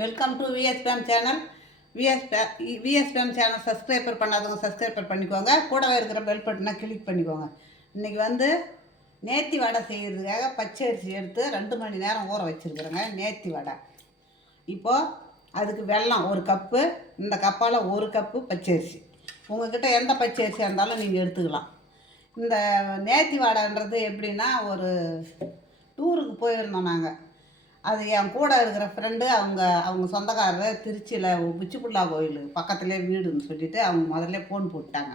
Welcome to VSPM channel. VSPM channel subscriber பண்ணாதவங்க subscriber பண்ணிக்கோங்க. கூடவே இருக்கிற பெல் பட்டனை கிளிக் பண்ணிக்கோங்க. இன்றைக்கி வந்து நேர்த்தி வடை செய்கிறதுக்காக பச்சை அரிசி எடுத்து 2 மணி நேரம் ஊற வச்சுருக்குறேங்க. நேர்த்தி வடை. இப்போது அதுக்கு வெல்லம் 1 கப்பு, இந்த கப்பால் 1 கப்பு பச்சரிசி. உங்கள்கிட்ட எந்த பச்சரிசியாக இருந்தாலும் நீங்கள் எடுத்துக்கலாம். இந்த நேர்த்தி வடைன்றது எப்படின்னா, ஒரு டூருக்கு போயிருந்தோம் நாங்கள். அது என் கூட இருக்கிற ஃப்ரெண்டு, அவங்க சொந்தக்காரர் திருச்சியில் உச்சிப்புள்ளா கோயில் பக்கத்துலேயே வீடுன்னு சொல்லிவிட்டு அவங்க முதல்ல ஃபோன் போட்டாங்க.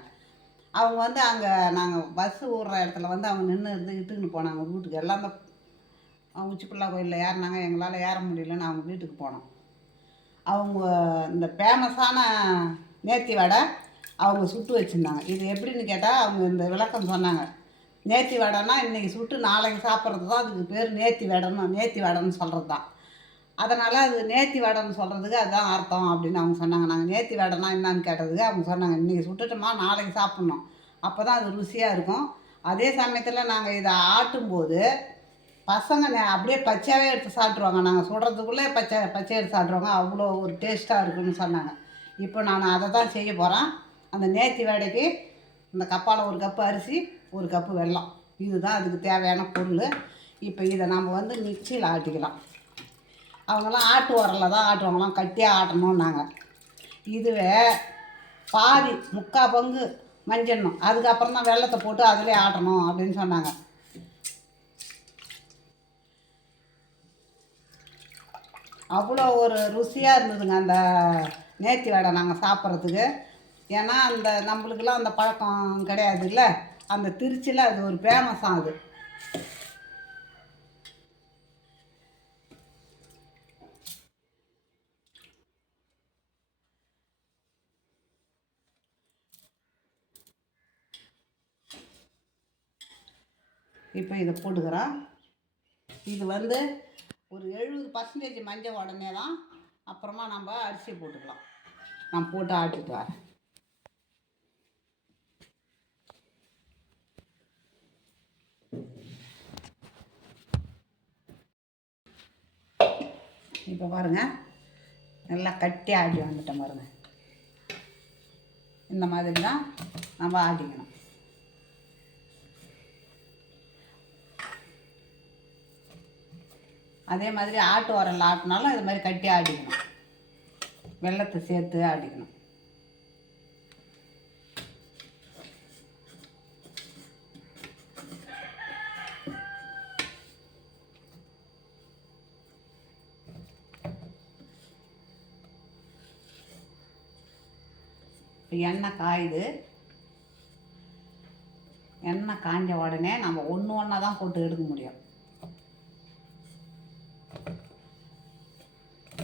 அவங்க வந்து அங்கே நாங்கள் பஸ்ஸு ஓடுற இடத்துல வந்து அவங்க நின்று இட்டுன்னு போனாங்க வீட்டுக்கு. எல்லாமே உச்சிப்புள்ளா கோயிலில் ஏறினாங்க. எங்களால் ஏற முடியலன்னு அவங்க வீட்டுக்கு போனோம். அவங்க இந்த ஃபேமஸான நேர்த்தி வடை அவங்க சுட்டு வச்சுருந்தாங்க. இது எப்படின்னு கேட்டால் அவங்க இந்த விளக்கம் சொன்னாங்க. நேர்த்தி வடைன்னா இன்றைக்கி சுட்டு நாளைக்கு சாப்பிட்றது தான் அதுக்கு பேர் நேர்த்தி வடைன்னு சொல்கிறது தான். அதனால் அது நேர்த்தி வடைன்னு சொல்கிறதுக்கு அதுதான் அர்த்தம் அப்படின்னு அவங்க சொன்னாங்க. நாங்கள் நேர்த்தி வடைனா என்னான்னு கேட்டதுக்கு அவங்க சொன்னாங்க, இன்றைக்கி சுட்டுட்டோமா நாளைக்கு சாப்பிட்ணும், அப்போ தான் அது ருசியாக இருக்கும். அதே சமயத்தில் நாங்கள் இதை ஆட்டும்போது பசங்க அப்படியே பச்சையாகவே எடுத்து சாப்பிட்ருவாங்க. நாங்கள் சுடுறதுக்குள்ளே பச்சை எடுத்து சாப்பிட்ருவாங்க. அவ்வளோ ஒரு டேஸ்ட்டாக இருக்குன்னு சொன்னாங்க. இப்போ நான் அதை தான் செய்ய போகிறேன். அந்த நேர்த்தி வடைக்கு இந்த கப்பால் 1 கப்பு அரிசி, 1 கப்பு வெல்லம், இதுதான் அதுக்கு தேவையான பொருள். இப்போ இதை நம்ம வந்து மிக்சியில் ஆட்டிக்கலாம். அவங்களாம் ஆட்டு உரலில் தான் ஆட்டுவாங்களாம், கட்டியாக ஆட்டணும்னாங்க. இதுவே பாதி 3/4 பங்கு மஞ்சள்ணும், அதுக்கப்புறம் தான் வெல்லத்தை போட்டு அதிலே ஆட்டணும் அப்படின்னு சொன்னாங்க. அவ்வளோ ஒரு ருசியாக இருந்ததுங்க அந்த நேர்த்தி வடை நாங்கள் சாப்பிட்றதுக்கு. ஏன்னா அந்த நம்மளுக்கெல்லாம் அந்த பழக்கம் கிடையாது இல்லை. அந்த திருச்சியில் அது ஒரு ஃபேமஸாக அது. இப்போ இதை போட்டுக்கிறோம். இது வந்து ஒரு 70% மஞ்சள் உடனே தான் அப்புறமா நம்ம அரிசி போட்டுக்கலாம். நான் போட்டு ஆட்டிட்டு வரேன். இப்போ பாருங்கள், நல்லா கட்டி ஆடி வந்துட்டேன் பாருங்கள். இந்த மாதிரி தான் நம்ம ஆட்டிக்கணும். அதே மாதிரி ஆட்டு உரல் ஆட்டினாலும் இது மாதிரி கட்டி ஆடிக்கணும். வெல்லத்தை சேர்த்து ஆடிக்கணும். இப்போ எண்ணெய் காயுது. எண்ணெய் காய்ஞ்ச உடனே நம்ம ஒன்றா தான் போட்டு எடுக்க முடியும்.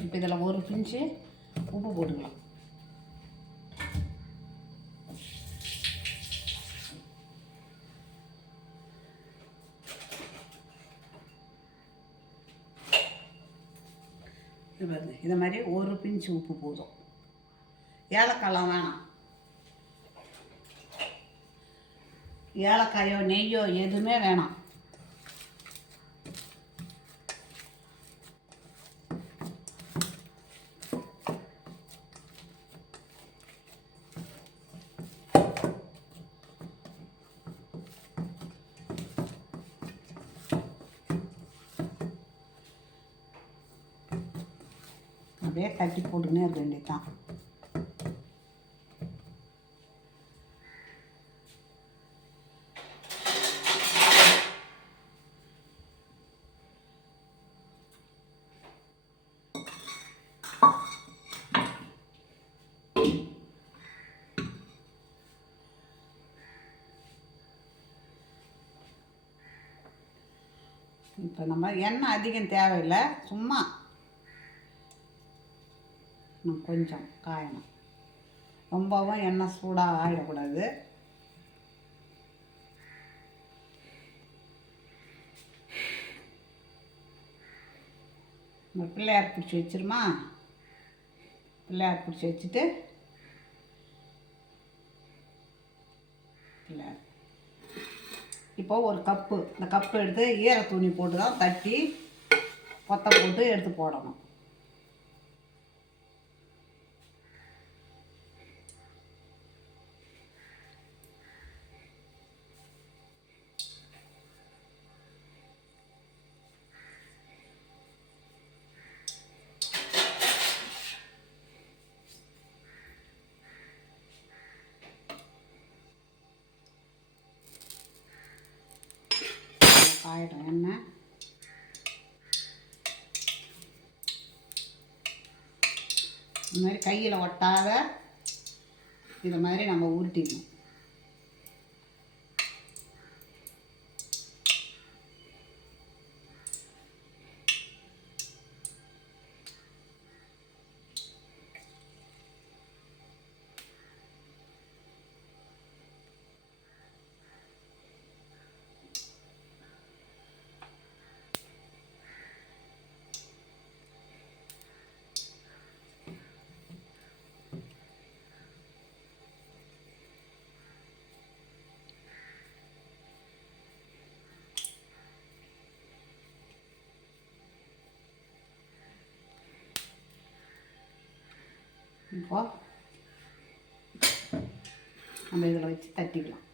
இப்போ இதில் 1 பிஞ்சு உப்பு போட்டுக்கலாம். இது பாருங்க, இதை மாதிரி 1 பிஞ்சு உப்பு போதும். ஏலக்காயெலாம் வேணாம். ஏலக்காயோ நெய்யோ எதுவுமே வேணாம். அப்படியே தட்டி போட்டுன்னே இருக்க வேண்டியதுதான். இப்போ நம்ம எண்ணெய் அதிகம் தேவையில்லை, சும்மா கொஞ்சம் காயணும். ரொம்பவும் எண்ணெய் சூடாக ஆகிடக்கூடாது. நம்ம பிள்ளையார் பிடிச்சி வச்சிருமா. பிள்ளையார் பிடிச்சி வச்சுட்டு பிள்ளையார் இப்போது 1 கப்பு, இந்த கப்பு எடுத்து ஈர துணி போட்டு தான் தட்டி கொத்தை போட்டு எடுத்து போடணும். காயிடும் எண்ணெய். இந்த மாதிரி கையில் ஒட்டாத இதை மாதிரி நம்ம உருட்டிக்கணும். இப்போ நம்ம இதில் வச்சு தட்டிக்கலாம்.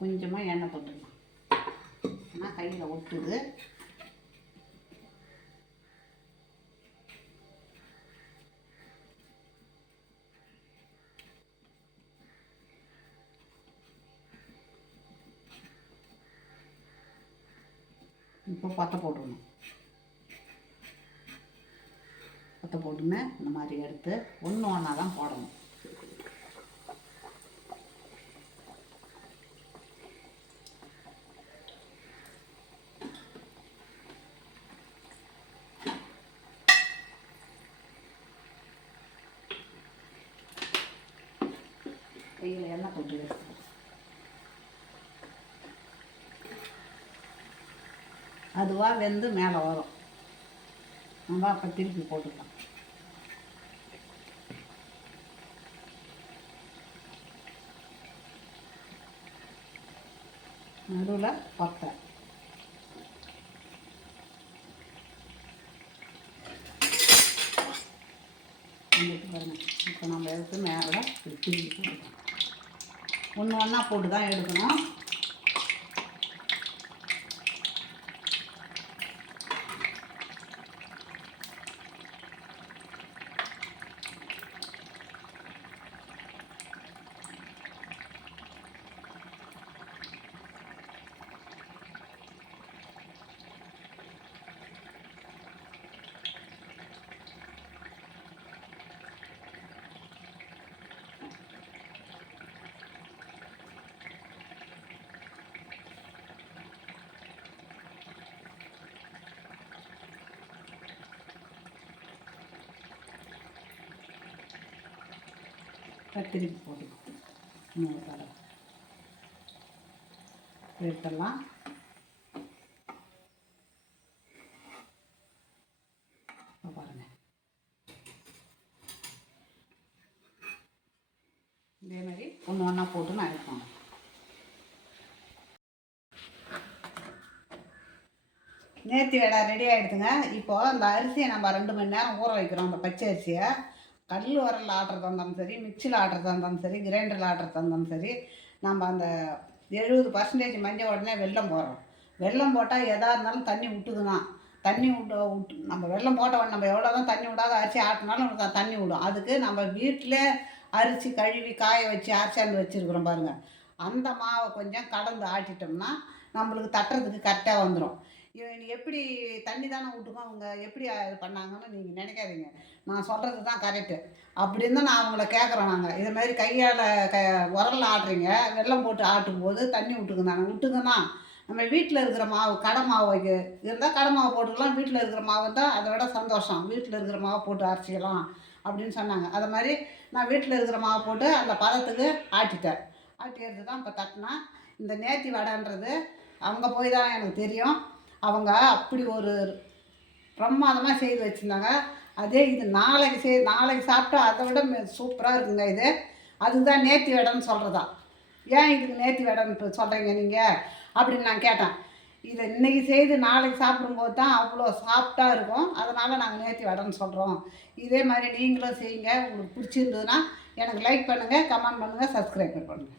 கொஞ்சமாக எண்ணெய் போட்டுக்கலாம், ஆனால் கையில் ஒட்டுது. இப்போ பற்ற போட்டுடணும். பற்ற போட்டுன்னு இந்த மாதிரி எடுத்து ஒன்று ஒன்றா தான் போடணும். கையில் எண்ணெய் போட்டு எடுத்து அதுவாக வெந்து மேலே வரும். நம்ம அப்போ திருப்பி போட்டுக்கலாம். நடுவில் பத்தை பாருங்கள். இப்போ நம்ம எடுத்து மேலே திருப்பி போட்டுக்கலாம். ஒன்று ஒன்றா போட்டு தான் எடுக்கணும். திருப்பி போட்டுக்கலாம். இன்னொரு தடவை எடுத்துடலாம். பாருங்கள், இதே மாதிரி ஒன்று ஒன்றா போட்டு நான் எடுப்போம். நேர்த்தி வடை ரெடி ஆகிடுதுங்க. இப்போது அந்த அரிசியை நம்ம 2 மணி நேரம் ஊற வைக்கிறோம். அந்த பச்சை அரிசியை கல் உரலில் ஆட்டுறதா இருந்தாலும் சரி, மிக்சியில் ஆட்டுறதா இருந்தாலும் சரி, கிரைண்டரில் ஆட்டுறதா இருந்தாலும் சரி, நம்ம அந்த 70% மஞ்சள் உடனே வெல்லம் போடுறோம். வெல்லம் போட்டால் எதாக இருந்தாலும் தண்ணி விட்டுதுதான். தண்ணி விட்டு நம்ம வெல்லம் போட்ட உடனே நம்ம எவ்வளோ தான் தண்ணி விடாத அரிசி ஆட்டினாலும் தண்ணி விடும். அதுக்கு நம்ம வீட்டில் அரிசி கழுவி காய வச்சு அரைச்சாந்து வச்சுருக்குறோம் பாருங்கள். அந்த மாவை கொஞ்சம் கடந்து ஆட்டிட்டோம்னா நம்மளுக்கு தட்டுறதுக்கு கரெக்டாக வந்துடும். எப்படி தண்ணி தானே விட்டுக்கோம், அவங்க எப்படி இது பண்ணாங்கன்னு நீங்கள் நினைக்காதீங்க. நான் சொல்கிறது தான் கரெக்டு. அப்படின்னு தான் நான் அவங்கள கேட்குறோம். நாங்கள் இதுமாதிரி கையால் உரலில் ஆட்டுறீங்க, வெல்லம் போட்டு ஆட்டும் போது தண்ணி விட்டுக்குன்னா நம்ம வீட்டில் இருக்கிற மாவு கடை மாவு வைக்க இருந்தால் கடை மாவு போட்டுக்கலாம். வீட்டில் இருக்கிற மாவு இருந்தால் அதை விட சந்தோஷம். வீட்டில் இருக்கிற மாவை போட்டு அரைச்சிக்கலாம் அப்படின்னு சொன்னாங்க. அது மாதிரி நான் வீட்டில் இருக்கிற மாவை போட்டு அந்த பதத்துக்கு ஆட்டிட்டேன். ஆட்டி எடுத்து தான் இப்போ தட்டினா இந்த நேர்த்தி வடைன்றது அவங்க போய் தான் எனக்கு தெரியும். அவங்க அப்படி ஒரு பிரமாதமாக செய்து வச்சுருந்தாங்க. அதே இது நாளைக்கு சாப்பிட்டா அதை விட சூப்பராக இருக்குங்க. இது அதுதான் நேர்த்தி வடைன்னு சொல்கிறதா. ஏன் இதுக்கு நேர்த்தி வடைன்னு சொல்கிறீங்க நீங்கள் அப்படின்னு நான் கேட்டேன். இதை இன்றைக்கி செய்து நாளைக்கு சாப்பிடும்போது தான் அவ்வளோ சாஃப்டாக இருக்கும். அதனால் நாங்கள் நேர்த்தி வடைன்னு சொல்கிறோம். இதே மாதிரி நீங்களும் செய்யுங்க. உங்களுக்கு பிடிச்சிருந்ததுன்னா எனக்கு லைக் பண்ணுங்கள், கமெண்ட் பண்ணுங்கள், சப்ஸ்கிரைப் பண்ணுங்கள்.